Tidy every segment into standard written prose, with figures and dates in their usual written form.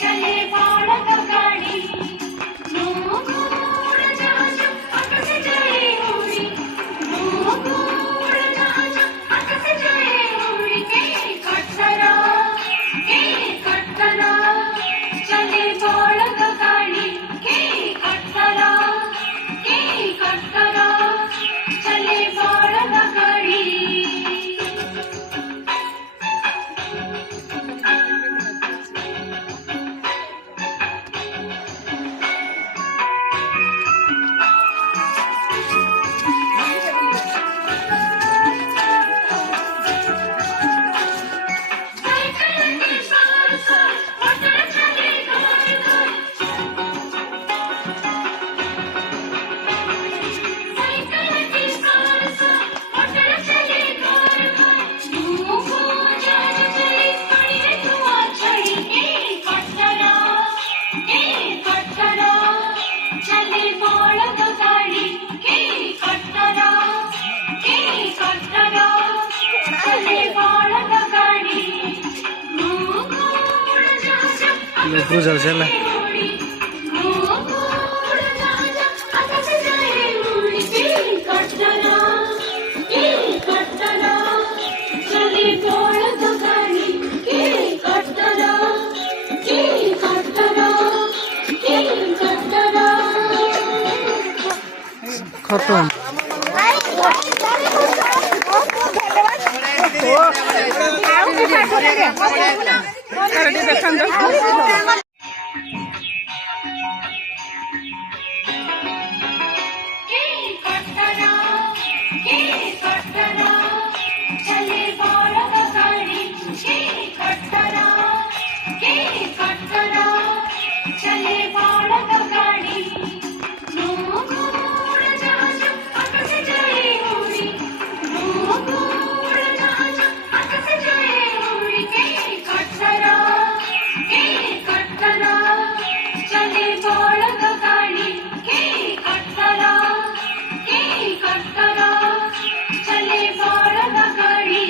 चले बाळक गाडी मोगोळ जहाज आकाश जाए उडी मोगोळ जहाज आकाश जाए उडी के कटरा चले बाळक गाडी के कटरा चले बाळक गाडी क्रूजर चला खत्म चले बाळक गाडी चले बाळक गाडी मोगोळ जहाज आकाश जाए उडी मोगोळ जहाज आकाश जाए उडी के कटरा चले बाळक गाडी के कटरा चले बाळक गाडी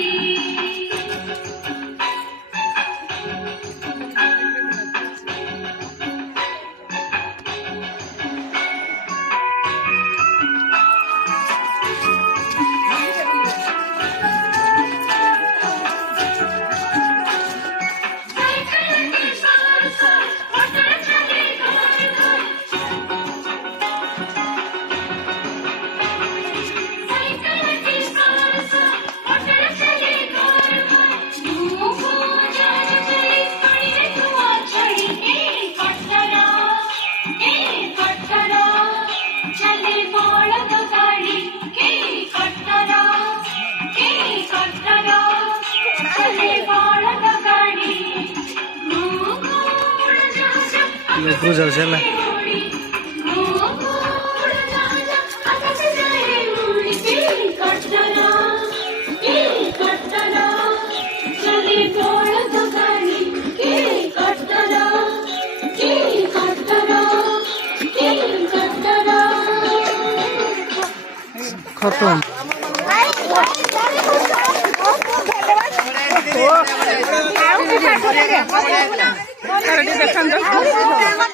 चले बाळक गाडी के कटरा चले बाळक गाडी मोगोळ जहाज क्रूजर चला मोगोळ जहाज आकाश जाए उडी के कटरा चले बाळक गाडी के कटरा खत्म